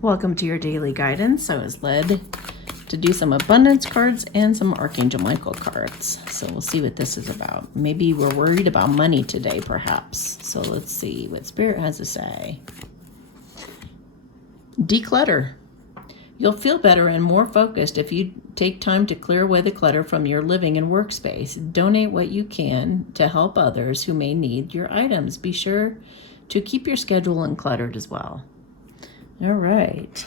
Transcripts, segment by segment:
Welcome to your daily guidance. I was led to do some abundance cards and some Archangel Michael cards. So we'll see what this is about. Maybe we're worried about money today, perhaps. So let's see what Spirit has to say. Declutter. You'll feel better and more focused if you take time to clear away the clutter from your living and workspace. Donate what you can to help others who may need your items. Be sure to keep your schedule uncluttered as well. All right.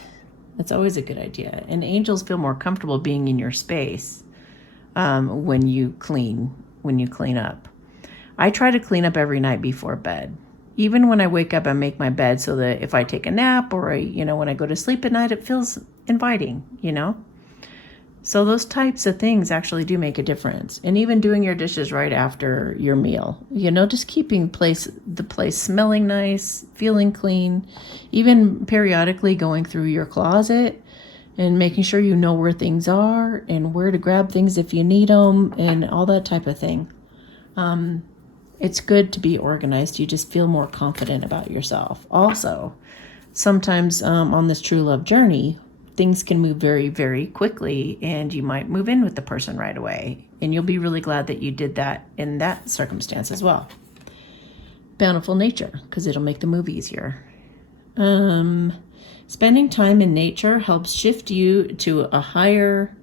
That's always a good idea. And angels feel more comfortable being in your space when you clean up. I try to clean up every night before bed. Even when I wake up and make my bed so that if I take a nap or, when I go to sleep at night, it feels inviting, So those types of things actually do make a difference. And even doing your dishes right after your meal, just keeping the place smelling nice, feeling clean, even periodically going through your closet and making sure you know where things are and where to grab things if you need them and all that type of thing. It's good to be organized. You just feel more confident about yourself. Also, sometimes on this true love journey, things can move very, very quickly and you might move in with the person right away. And you'll be really glad that you did that in that circumstance as well. Bountiful nature, because it'll make the move easier. Spending time in nature helps shift you to a higher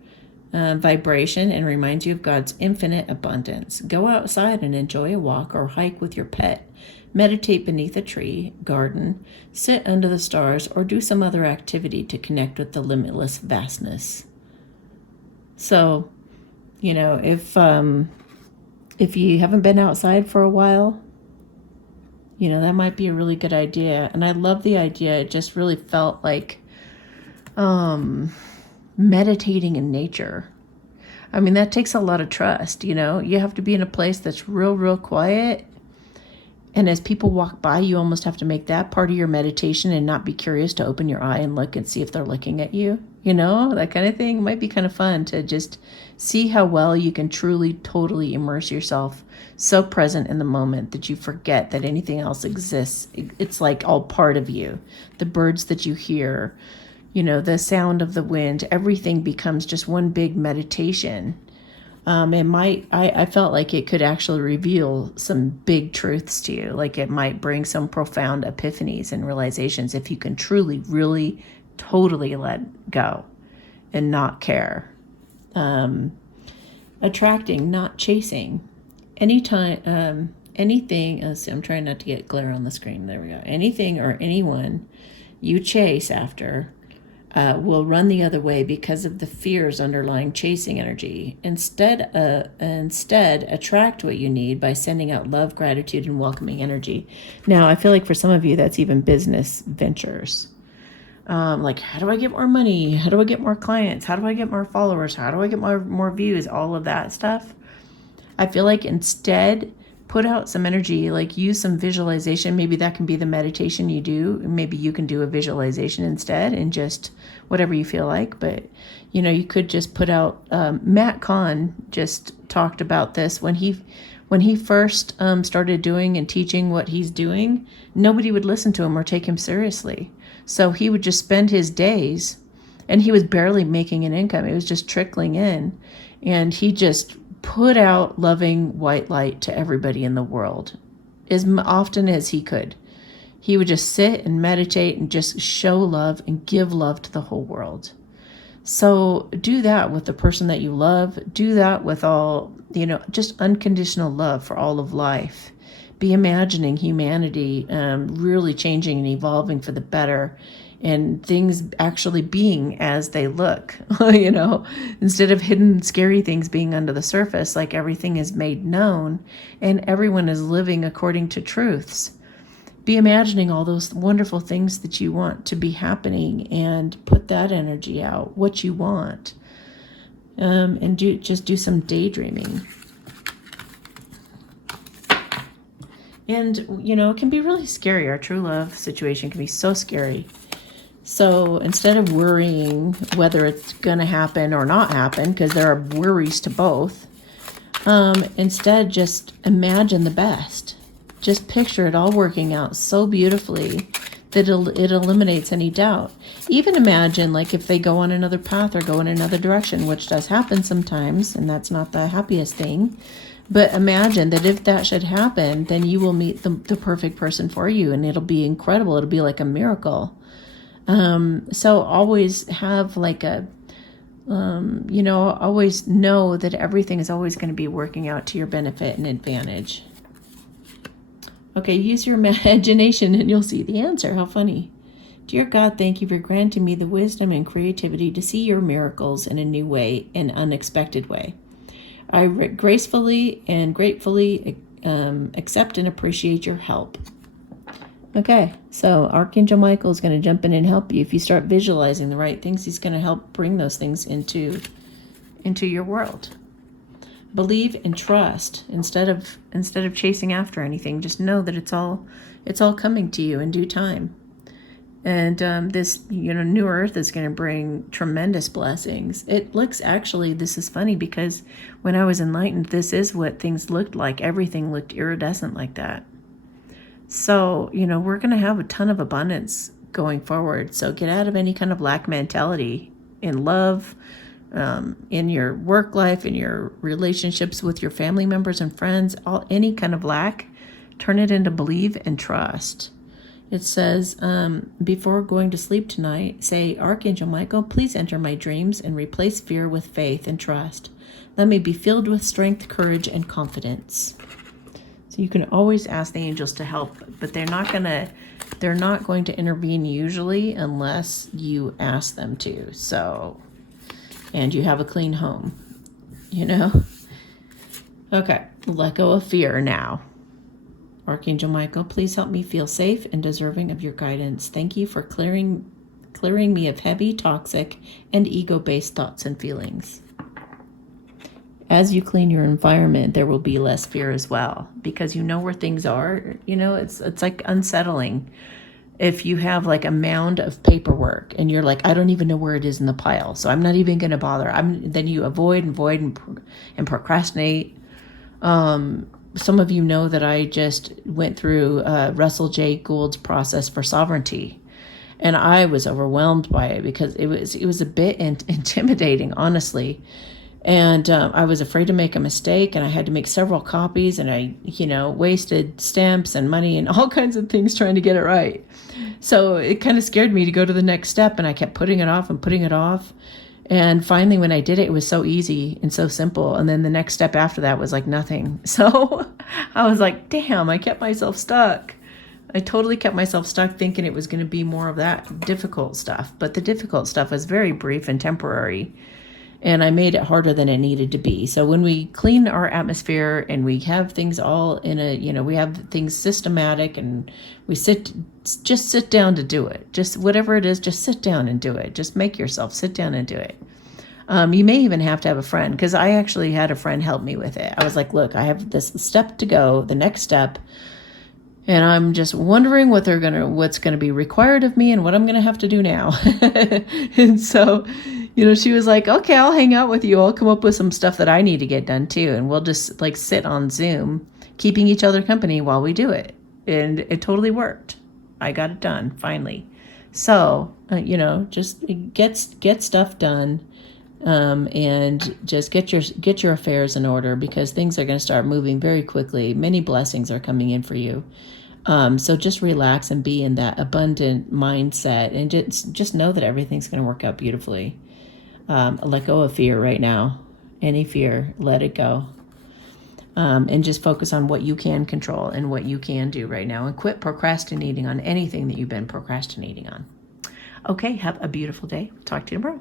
vibration and reminds you of God's infinite abundance. Go outside and enjoy a walk or hike with your pet. Meditate beneath a tree, garden, sit under the stars, or do some other activity to connect with the limitless vastness. So, if you haven't been outside for a while, that might be a really good idea. And I love the idea. It just really felt like meditating in nature. I mean, that takes a lot of trust, You have to be in a place that's real, real quiet. And as people walk by, you almost have to make that part of your meditation and not be curious to open your eye and look and see if they're looking at you. That kind of thing. It might be kind of fun to just see how well you can truly, totally immerse yourself so present in the moment that you forget that anything else exists. It's like all part of you. The birds that you hear, the sound of the wind, everything becomes just one big meditation. I felt like it could actually reveal some big truths to you. Like it might bring some profound epiphanies and realizations if you can truly, really, totally let go and not care. Attracting, not chasing. Anytime, anything, I'm trying not to get glare on the screen. There we go. Anything or anyone you chase after will run the other way because of the fears underlying chasing energy. Instead, attract what you need by sending out love, gratitude, and welcoming energy. Now, I feel like for some of you, that's even business ventures. Like, how do I get more money? How do I get more clients? How do I get more followers? How do I get more views? All of that stuff. I feel like instead, put out some energy, like use some visualization. Maybe that can be the meditation you do. Maybe you can do a visualization instead and just whatever you feel like. But, you could just put out, Matt Kahn just talked about this when he first started doing and teaching what he's doing, nobody would listen to him or take him seriously. So he would just spend his days and he was barely making an income. It was just trickling in. And he just put out loving white light to everybody in the world as often as he could. He would just sit and meditate and just show love and give love to the whole world. So do that with the person that you love. Do that with all, just unconditional love for all of life. Be imagining humanity really changing and evolving for the better and things actually being as they look, instead of hidden, scary things being under the surface, like everything is made known and everyone is living according to truths. Be imagining all those wonderful things that you want to be happening and put that energy out, what you want, and do some daydreaming. And, it can be really scary. Our true love situation can be so scary. So instead of worrying whether it's going to happen or not happen, because there are worries to both, instead just imagine the best. Just picture it all working out so beautifully that it eliminates any doubt. Even imagine, like, if they go on another path or go in another direction, which does happen sometimes, and that's not the happiest thing. But imagine that if that should happen, then you will meet the perfect person for you, and it'll be incredible. It'll be like a miracle. So always have like always know that everything is always going to be working out to your benefit and advantage. Okay, use your imagination and you'll see the answer. How funny. Dear God, thank you for granting me the wisdom and creativity to see your miracles in a new way, an unexpected way. I gracefully and gratefully accept and appreciate your help. Okay, so Archangel Michael is going to jump in and help you. If you start visualizing the right things, he's going to help bring those things into your world. Believe and trust instead of chasing after anything. Just know that it's all coming to you in due time. And this new earth is going to bring tremendous blessings. It looks, actually, this is funny because when I was enlightened, this is what things looked like. Everything looked iridescent like that. So, we're going to have a ton of abundance going forward. So get out of any kind of lack mentality in love, in your work life, in your relationships with your family members and friends, any kind of lack, turn it into believe and trust. It says, before going to sleep tonight, say, Archangel Michael, please enter my dreams and replace fear with faith and trust. Let me be filled with strength, courage, and confidence. So you can always ask the angels to help, but they're not going to intervene usually unless you ask them to. So, and you have a clean home, Okay, let go of fear now. Archangel Michael, please help me feel safe and deserving of your guidance. Thank you for clearing me of heavy, toxic, and ego-based thoughts and feelings. As you clean your environment, there will be less fear as well, because you know where things are. It's like unsettling. If you have like a mound of paperwork and you're like, I don't even know where it is in the pile, so I'm not even going to bother. Then you avoid and procrastinate. Some of you know that I just went through Russell J. Gould's process for sovereignty, and I was overwhelmed by it because it was a bit intimidating, honestly. And I was afraid to make a mistake, and I had to make several copies, and I, wasted stamps and money and all kinds of things trying to get it right. So it kind of scared me to go to the next step, and I kept putting it off and putting it off. And finally, when I did it, it was so easy and so simple. And then the next step after that was like nothing. So I was like, damn, I kept myself stuck. I totally kept myself stuck thinking it was going to be more of that difficult stuff. But the difficult stuff was very brief and temporary. And I made it harder than it needed to be. So when we clean our atmosphere and we have things all in we have things systematic, and we just sit down to do it. Just whatever it is, just sit down and do it. Just make yourself sit down and do it. You may even have to have a friend, because I actually had a friend help me with it. I was like, look, I have this step to go, the next step, and I'm just wondering what's going to be required of me and what I'm going to have to do now. And so, she was like, okay, I'll hang out with you. I'll come up with some stuff that I need to get done too. And we'll just like sit on Zoom, keeping each other company while we do it. And it totally worked. I got it done finally. So, just get stuff done. And just get your affairs in order, because things are going to start moving very quickly. Many blessings are coming in for you. So just relax and be in that abundant mindset, and just know that everything's going to work out beautifully. Let go of fear right now. Any fear, let it go. And just focus on what you can control and what you can do right now, and quit procrastinating on anything that you've been procrastinating on. Okay, have a beautiful day. Talk to you tomorrow.